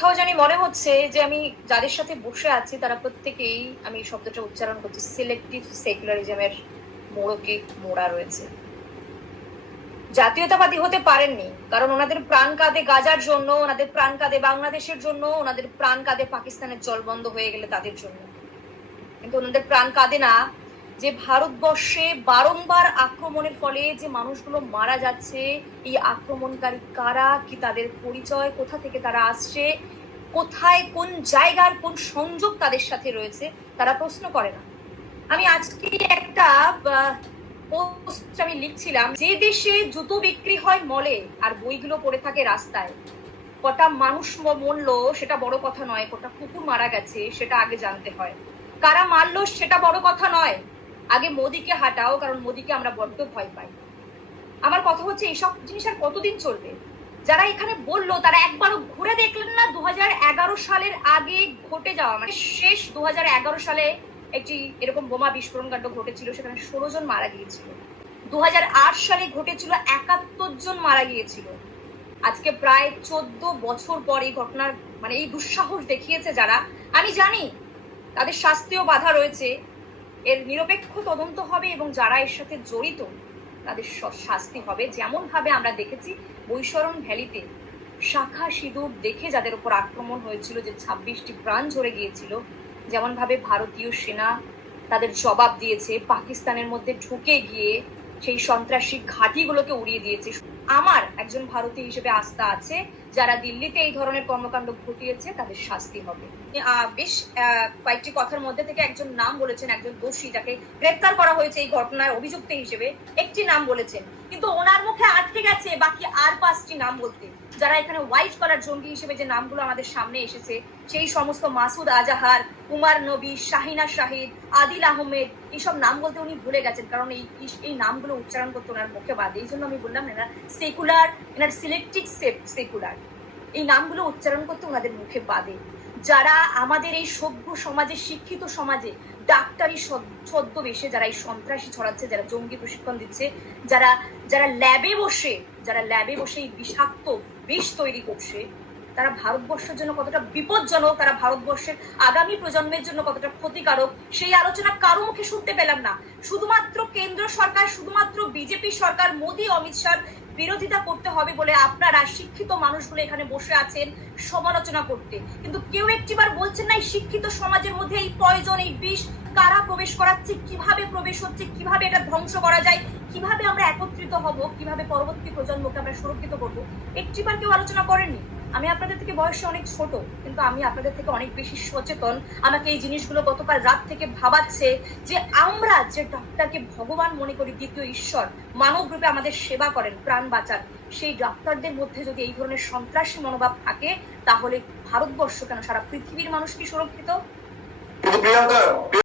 কোথাও জানি মনে হচ্ছে যে আমি যাদের সাথে বসে আছি, তারা প্রত্যেকেই আমি শব্দটা উচ্চারণ করছি সিলেক্টিভ সেকুলারিজমের মোড়কে মোড়া রয়েছে। জাতীয়তাবাদী হতে পারেননি, কারণ ওনাদের প্রাণ কাঁদে গাজার জন্য, ওনাদের প্রাণ কাঁদে বাংলাদেশের জন্য, ওনাদের প্রাণ কাঁদে পাকিস্তানের জল বন্ধ হয়ে গেলে তাদের জন্য। কিন্তু ওনাদের প্রাণ কাঁদে না যে ভারতবর্ষে বারংবার আক্রমণের ফলে যে মানুষগুলো মারা যাচ্ছে, এই আক্রমণকারী কারা, কি তাদের পরিচয়, কোথা থেকে তারা আসছে, কোথায়, কোন জায়গার কোন সংযোগ তাদের সাথে রয়েছে, তারা প্রশ্ন করে না। আমি আজকে একটা পোস্ট আমি লিখছিলাম, যে দেশে জুতো বিক্রি হয় মলে আর বইগুলো পড়ে থাকে রাস্তায়, কটা মানুষ মরলো সেটা বড় কথা নয়, কটা কুকুর মারা গেছে সেটা আগে জানতে হয়। কারা মারলো সেটা বড় কথা নয়। আগে মোদিকে হাঁটাও, কারণ মোদিকে আমরা বড্ড ভয় পাই। আমার কথা হচ্ছে এইসব জিনিস আর কতদিন চলবে? যারা এখানে বলল, তারা একবারও ঘুরে দেখলেন না দুহাজার এগারো সালের আগে ঘটে যাওয়া। মানে শেষ দুহাজার এগারো সালে একটি এরকম বোমা বিস্ফোরণ কাণ্ড ঘটেছিল, সেখানে ষোলো জন মারা গিয়েছিল। দু হাজার আট সালে ঘটেছিল, একাত্তর জন মারা গিয়েছিল। আজকে প্রায় চোদ্দ বছর পর এই ঘটনার মানে এই দুঃসাহস দেখিয়েছে যারা। আমি জানি, তাদের শাস্তিও বাধা রয়েছে এর নিরপেক্ষ তদন্ত হবে এবং যারা এর সাথে জড়িত, তাদের শাস্তি হবে। যেমন ভাবে আমরা দেখেছি বৈশরণ ভ্যালিতে শাখা সিঁদুর দেখে যাদের উপর আক্রমণ হয়েছিল যে ছাব্বিশটি প্রাণ ঝরে গিয়েছিল যেমন ভাবে ভারতীয় সেনা তাদের জবাব দিয়েছে, পাকিস্তানের মধ্যে ঢুকে গিয়ে সেই সন্ত্রাসী ঘাঁটিগুলোকে উড়িয়ে দিয়েছে। আমার একজন ভারতীয় হিসেবে আস্থা আছে, যারা দিল্লিতে এই ধরনের কর্মকাণ্ড ঘটিয়েছে, তাদের শাস্তি হবে। বেশ কয়েকটি কথার মধ্যে থেকে একজন নাম বলেছেন, একজন দোষী, যাকে গ্রেপ্তার করা হয়েছে এই ঘটনার অভিযুক্ত হিসেবে একটি নাম বলেছেন। কিন্তু ওনার মুখে আটকে গেছে, বাকি আর পাঁচটি নাম বলতে। যারা এখানে হোয়াইট কলার জঙ্গি হিসেবে যে নামগুলো আমাদের সামনে এসেছে, সেই সমস্ত মাসুদ আজাহার কুমার নবী, শাহিনা শাহিদ, আদিল আহমেদ এইসব নাম বলতে উনি ভুলে গেছেন। কারণ এই এই নামগুলো উচ্চারণ করতে ওনার মুখে বাদে এই জন্য আমি বললাম, এনার সেকুলার এনার সিলেক্টিভ সেকুলার এই নামগুলো উচ্চারণ করতে ওনাদের মুখে বাদে যারা আমাদের এই সভ্য সমাজে, শিক্ষিত সমাজে ডাক্তারি ছদ- ছদ্মবেশে যারা এই সন্ত্রাসী ছড়াচ্ছে, যারা জঙ্গি প্রশিক্ষণ দিচ্ছে, যারা যারা ল্যাবে বসে, যারা ল্যাবে বসে এই বিষাক্ত বিষ তৈরি করছে, তারা ভারতবর্ষের জন্য কতটা বিপজ্জনক, তারা ভারতবর্ষের আগামী প্রজন্মের জন্য কতটা ক্ষতিকারক, সেই আলোচনা কারও মুখে শুনতে পেলাম না। শুধুমাত্র কেন্দ্র সরকার, শুধুমাত্র বিজেপি সরকার, মোদি, অমিত শাহ বিরোধিতা করতে হবে বলে আপনারা শিক্ষিত মানুষগুলো এখানে বসে আছেন সমালোচনা করতে। কিন্তু কেউ একটিবার বলছেন না, এই শিক্ষিত সমাজের মধ্যে এই পয়জন এই বিষ কারা প্রবেশ করাচ্ছে, কীভাবে প্রবেশ হচ্ছে, কীভাবে এটা ধ্বংস করা যায়, কীভাবে আমরা একত্রিত হব, কীভাবে পরবর্তী প্রজন্মকে আমরা সুরক্ষিত করব, একটিবার কেউ আলোচনা করেননি। আমি আপনাদের থেকে বয়সে অনেক ছোট, কিন্তু আমি আপনাদের থেকে অনেক বেশি সচেতন। আমাকে এই জিনিসগুলো গতকাল রাত থেকে ভাবাচ্ছে যে আমরা যে ডাক্তারকে ভগবান মনে করি, দ্বিতীয় ঈশ্বর, মানব রূপে আমাদের সেবা করেন, প্রাণ বাঁচান, সেই ডাক্তারদের মধ্যে যদি এই ধরনের সন্ত্রাসী মনোভাব থাকে, তাহলে ভারতবর্ষ কেন সারা পৃথিবীর মানুষ কি সুরক্ষিত?